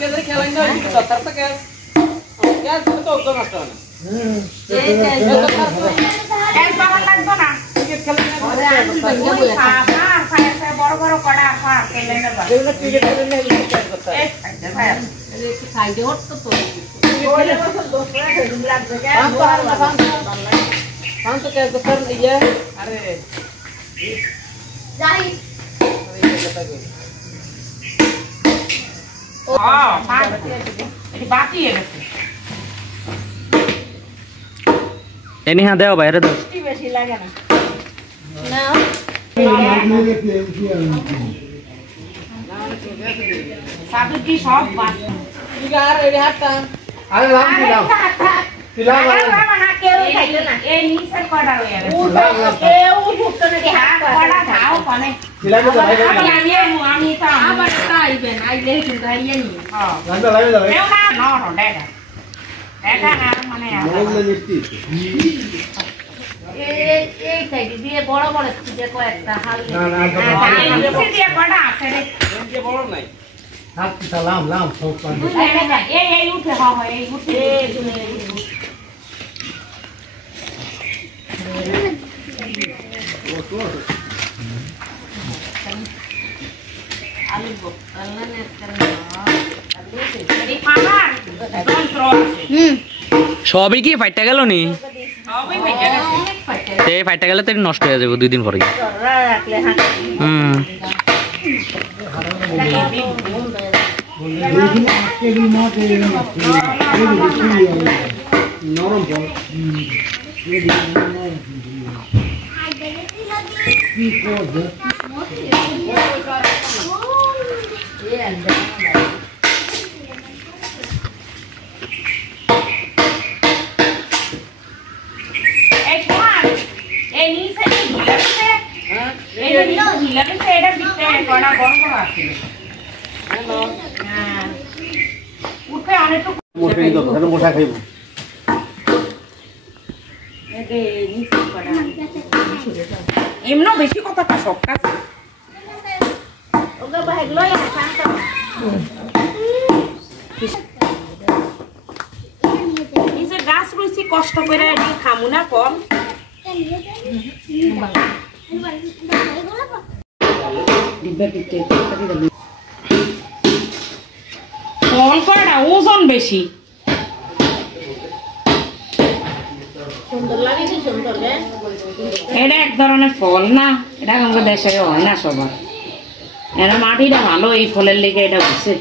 কেদের খেলেন না দরকার তো গ্যাস গ্যাস তো অত নষ্ট হয় না এক বাবা লাগবে না ক্রিকেট খেলেন না বড় বড় কড়া আর খেলেন না যেগুলো ক্রিকেট খেলেন না এগুলো কাজ করতে হয় একটু সাইডে হটতো তো Panto kayak besar iya. Are. Jahit. Oh, panto. Ini bati ya. Ini ada apa ya? Besi lagi na. Nah. Satu ki shop bas. Tiga hari di hatta. Ada lampu dah. Tilang mana keu khaite na. Ni se koda hoya. Keu phutto na ha koda khao kone. tilang itu lagi. Ani ami ta abar tai ben ai le chu dai ye ni. Ha. Lanjut lagi dah. Keu na no ro deka. Deka na mane ya. Mana mesti. এই সাইডে দিয়ে বড় বড় যে কয়েকটা হাল না না নিচে দিয়ে কটা আছে রে যে বড় নাই হাত kita lam সব পান এই উঠে হয় এই উঠে আলু বকলনে করনা এই পাহাড় যন্ত্র সবই কি ফাইটা গেল নি সবই বেজে গেছে এই ফাইটা গেলে তো নষ্ট হয়ে যাবে 2 দিন পরে রাখলে হ্যাঁ নরম বল কি করবে মোটা খাইব এমন বেশি কথা কা সব কাজ এই যে গাছ রয়েছে কষ্ট করে খামু না কম ফল কয়টা ওজন বেশি এটা এক ধরনের ফল না এটা আমাদের দেশে হয় না সবার এরা মাটিটা ভালো এই ফলের লেগে এটা বুঝছে